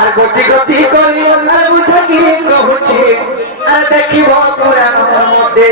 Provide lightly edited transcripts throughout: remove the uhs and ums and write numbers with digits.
আর গতি গতি করি আর বুঝা কি কহুছি আর দেখিব পুরাণ মধ্যে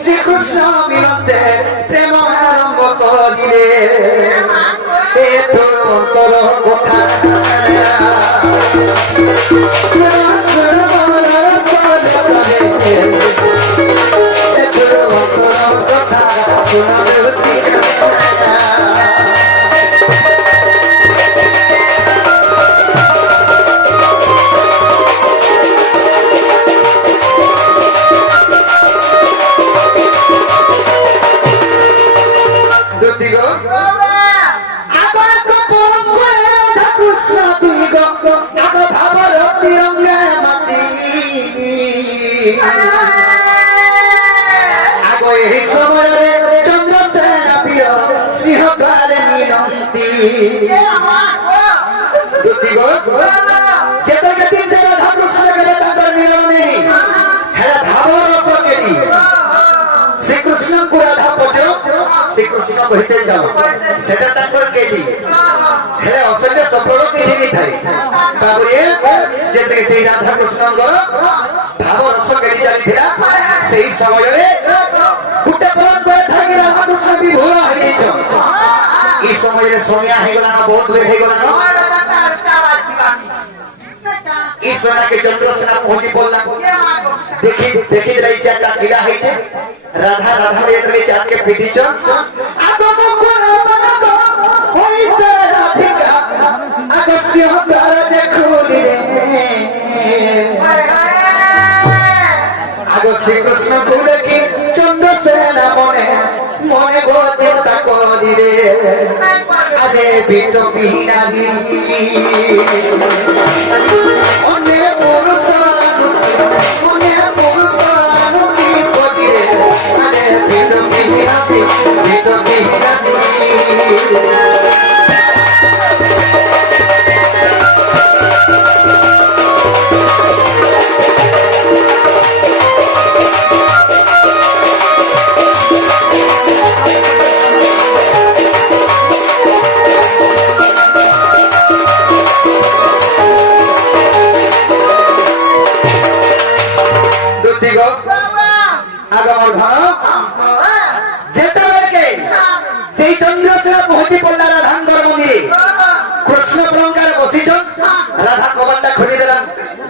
শ্রীকৃষ্ণ মিলতে প্রেম আরম্ভ করিলে অন্তর কথা कहते जाओ सेटा ताकर केली हेले असले सफल किछि नै थाई बाबुए जेते सेही राधा कृष्ण को भाव रस केली चली थिला सेही समय रे गुटे परम पर थाकी राधा कृष्ण भी भोला होई छ ई समय रे सोनिया हे गला न बहुत वे हे गला न ई सोना के चंद्रसेना पहुंची बोलला देखि देखि रही चाटा किला है छे राधा राधा रे तले चाट के पीटी छ श्रीकृष्ण को देखी चंद्रसेना मने मने गो चिंता करिले आगे बिटो बिनारी अने पुरुष अनुति करिले आगे बिटो बिनारी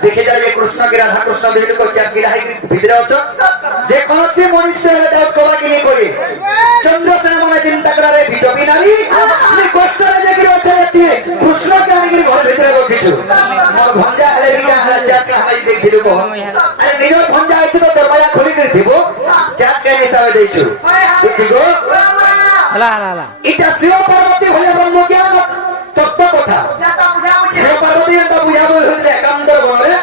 देखे जाए कृष्ण के राधा कृष्ण देवी को चार गिरा है भितरे अछ जे कोन से मनुष्य डाउट कोला के लिए करे चंद्रसेना मने चिंता करा रे भिटो बिनारी ने कष्ट रे जे गिरो चलेती कृष्ण के आगे घर भितरे को बिचु मोर भंजा हले बिका हला चार का हलाई देख दिलु को अरे निजो भंजा आइछ तो दरवाजा खोली कर थिबो चार के हिसाब देइछु देखिगो हला हला इटा शिव पार्वती भले ब्रह्म ज्ञान तत्व कथा शिव पार्वती त बुझाबो होले एकांतर बरे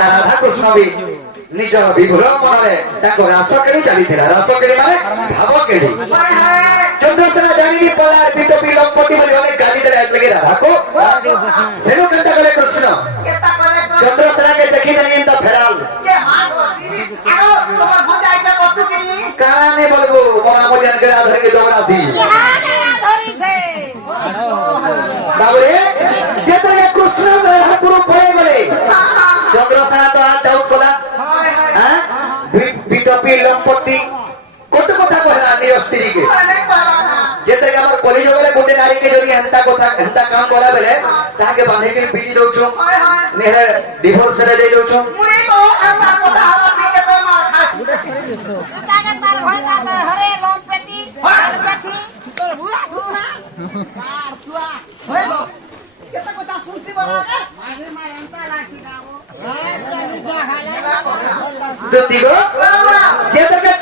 राधा कृष्ण भी निज विभुर मनरे ताको रास केली चली थिला रास केली माने भाव केली चंद्रसेना जानिनी पलार पिटपी लंपटी बोली अनेक गाली देले लगे राधा को सेनु कंता करे कृष्ण चंद्रसेना के देखि देनी त फेराल के हां आरो तोर भजाई के बच्चू के काने बोलबो मोरा मोजन के राधा के दोबरासी यहां धरी छे যেতবে কৃষ্ণ পুরো পড়ে গলে চন্দ্রসেনা তো আর ডাউট কলা হ্যাঁ বিটপি লম্পটি কত কথা কহলা নিজ স্ত্রীকে যেতবে আমার কলিযুগরে গোটে নারীকে যদি হেন্তা কথা হেন্তা কাম কলা বেলে তাকে বাঁধিকি পিটি দউଛୁ নেহে ডিভোর্স রে দেই দউଛୁ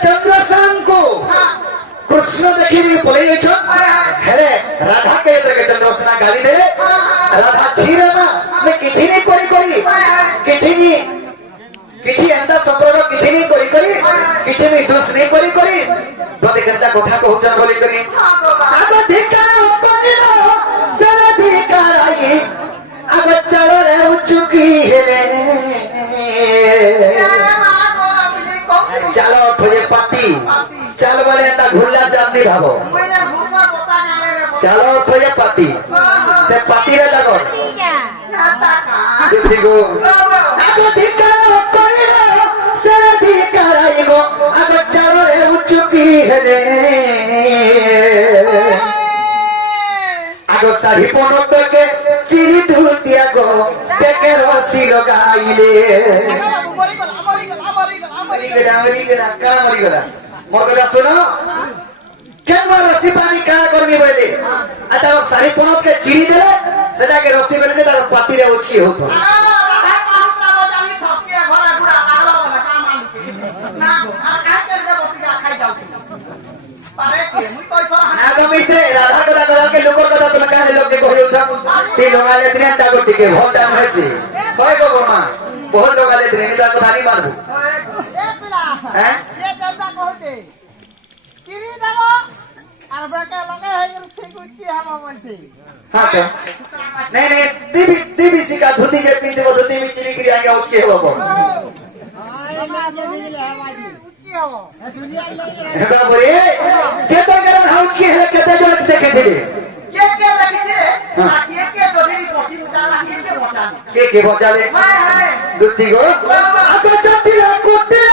चंद्रसेन कृष्ण देखी पलि हेले राधा के चंद्रसेना गाली दे राधा छीरे ना मैं किछि नहीं करी करी किछि नहीं किछि एंदा संपर्क किछि नहीं करी करी किछि नहीं दोष नहीं करी करी बते केंता कथा कहउछन बोली करी आगो धिकार करिनो सर धिकार आई आगो चलो रे उचुकी हेले चलो थोड़े पाती चल बोले ता घुल्ला जाती भावो चलो थोड़े पाती से पाती रे लगो देखो आगो धिकार करिनो सर धिकार आईगो आगो चलो रे उचुकी हेले आगो साड़ी पनत के चिरी धुतिया गो देखे रसी लगाइले मोर कथा सुनो केन रसी पानी काना करमी बोले आता साड़ी पनत के चिरी देले सेटा के रसी बेले ता पाती रे उठकी होतो राधा कथा करा के लोकर कथा तुम काने लोग के कहले उठा ती लोगाले त्रिया ता गोटी के बहुत टाइम होसी कय को बोमा बहुत लोगाले त्रिया ता कथा नहीं मानबू हैं ये जल्दा कहते किरी दाओ আর বেটা লগে হই গেল ঠিক উঠি হামা বলছি हां तो नहीं दिबी सिका धोती जे पिंदी वो धोती में चिरी गिरी आगे उठ के हो बो हां ना जे दिले हमारी उठकी हो दुनिया लगे हेबा बोले जे तो गरन हाउस की है केते जन देखे थे के लगी थे आ के दोधी पोठी उतारा के बचाले दुती गो आगो चतिला कुटे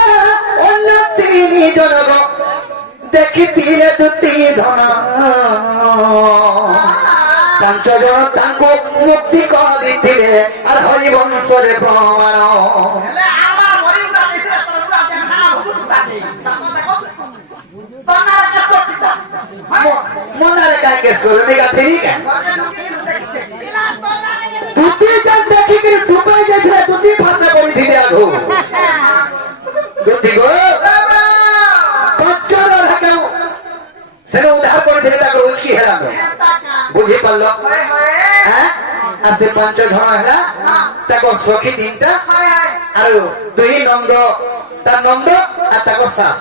उन्नति नि जनगो देखी तीरे दुती धन पांच जन तांको मुक्ति करिथिले आर हरि वंश रे प्रमाण हेले आमा मरि उडा दिथिले तोरा देखा भूत ताके तनार के सोटिता मोनारे का के सोरने का ठीक है दुती जन देखी के डुबाई जाथिले दुती फासे पड़ी थिले आगो दुती गो पंचर हकाउ सेनो उधार कर थिले ताको उचकी हेला बुझी पल्लो हैं आ से पंच जण हेला ताको सखी तीनटा आरो दुई नंद ता नंद आ ताको सास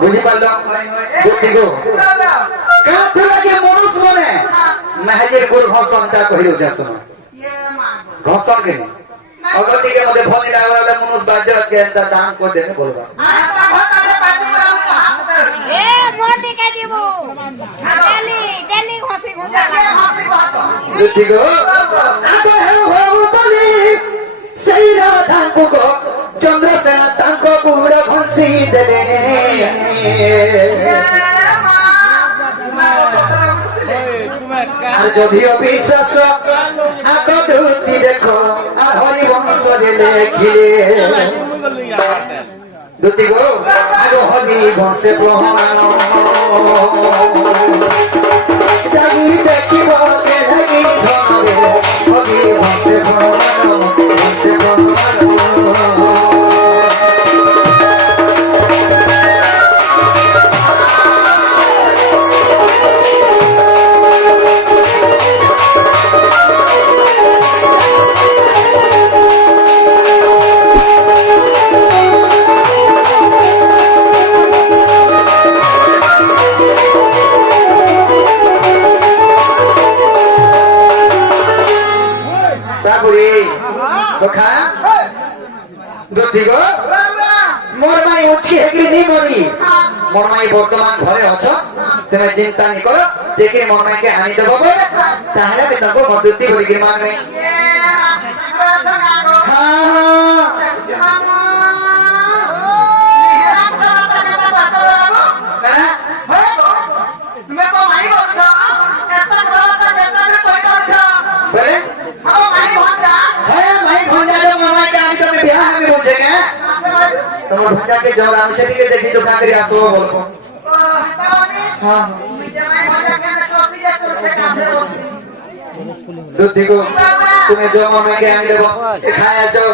बुझी पल्लो दुती गो का थला के मनुष्य बने महजेर गुरु घसन ता कहियो जसन घसन के अगर टिके मते फोन लागला मनुष्य बाध्य के ता दान कर देने बोलबा ए मोटी का जीवो डेली घसी घुसाला दुती गो आगो हो बोली सही राधा को चंद्रसेना तांको गुड़ घसी देले আর যদিও বিশ্বাস আগ দুতি দেখো আর হরি বংশ লেখিলে দুতি গো আগ হরি বংশে প্রমাণ জাগি দেখিব কে লাগি ধরে হরি বংশে প্রমাণ বংশে প্রমাণ सखा दुती गो मोर माई उठी हेकि नी मरी मोर माई वर्तमान घरे अछ तमे चिंता नी करो देखि मोर माई के आनी देबो बे ତାହେଲେ ବି ତାଙ୍କୁ ମଧୁତି କରିକି ମାନେ তোমার ভাজাকে জ্বর আমি সেটিকে দেখি তো কাকরি আসো বলবো হ্যাঁ দুধ দিগো তুমি জমা মেঘে আনি দেবো খায় যাও